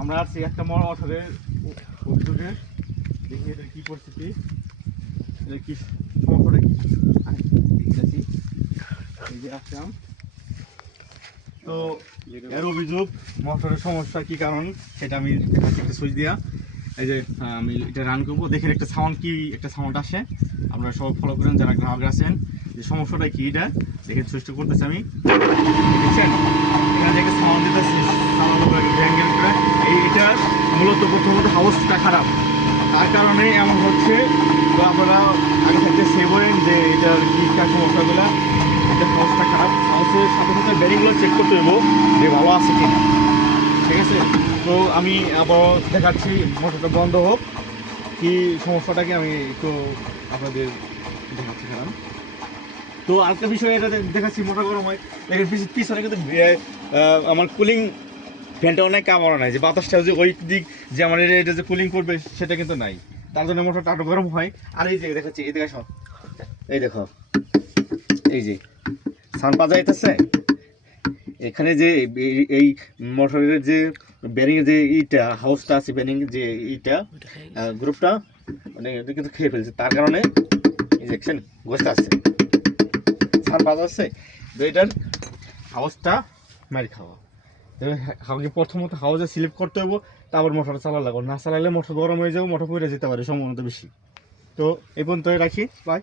আমরা আছি একটা মোটরের উদ্যোগে, দেখি এটা কি পরিস্থিতি, এটা কি সমস্যাটা কি দেখতেছি। এই যে আসলাম, তো এর অভিযোগ মোটরের সমস্যা কি কারণ সেটা আমি দেখাচ্ছি একটা সুইচ দিয়া। এই যে আমি এটা রান করবো, দেখেন একটা সাউন্ড কি একটা সাউন্ড আসে, আপনারা সব ফলো করেন যারা গ্রাহক আছেন। যে সমস্যাটা কি এটা দেখেন, সুইচটা করতেছি আমি, দেখছেন এখানে যে একটা সাউন্ড দিতেছি ব্যাঙ্গেল করে। এটা মূলত প্রথমত হাউসটা খারাপ, তার কারণে এমন হচ্ছে। তো আপনারা আগে থাকতে সেভ করেন যে এটার কি সমস্যাগুলো। এটা হাউসটা খারাপ, হাউসের সাথে সাথে ব্যারিংগুলো চেক করতে হইব যে ভালো আছে কি না, ঠিক আছে। তো আমি আবার দেখাচ্ছি, মোটরটা বন্ধ হোক, কি সমস্যাটাকে আমি একটু আপনাদের দেখাচ্ছি। কারণ তো আরেকটা বিষয় এটা দেখাচ্ছি, মোটর গরম হয় দেখেন পিছনে কিন্তু আমার কুলিং ফ্যানটা অনেক কামড়া নাই, যে বাতাসটা যে ওই দিক যে আমার এটা যে কুলিং করবে সেটা কিন্তু নাই, তার জন্য মোটরটা আরো গরম হয়। আর এই যে দেখাচ্ছি, এই দেখো, এই দেখো, এই যে সাউন্ড পাওয়া যাইতেছে এখানে, যে এই মোটরের যে ব্যারিং যে ইটা হাউসটা আছে, ব্যারিং যে ইটা গ্রুপটা মানে কিন্তু খেয়ে ফেলছে, তার কারণে ইনজেকশন গোস্ত আসছে, সাউন্ড পাওয়া যাচ্ছে। তো এটার হাউসটা মারি খাওয়া, হাউকে প্রথমত হাউসে সিলেক্ট করতে হবো, তারপর মোটর চালা লাগবে, না চালালে মোটর গরম হয়ে যাবে, মোটর পড়ে যেতে পারে সম্ভাবনা বেশি। তো এই পর্যন্ত রাখি, বাই।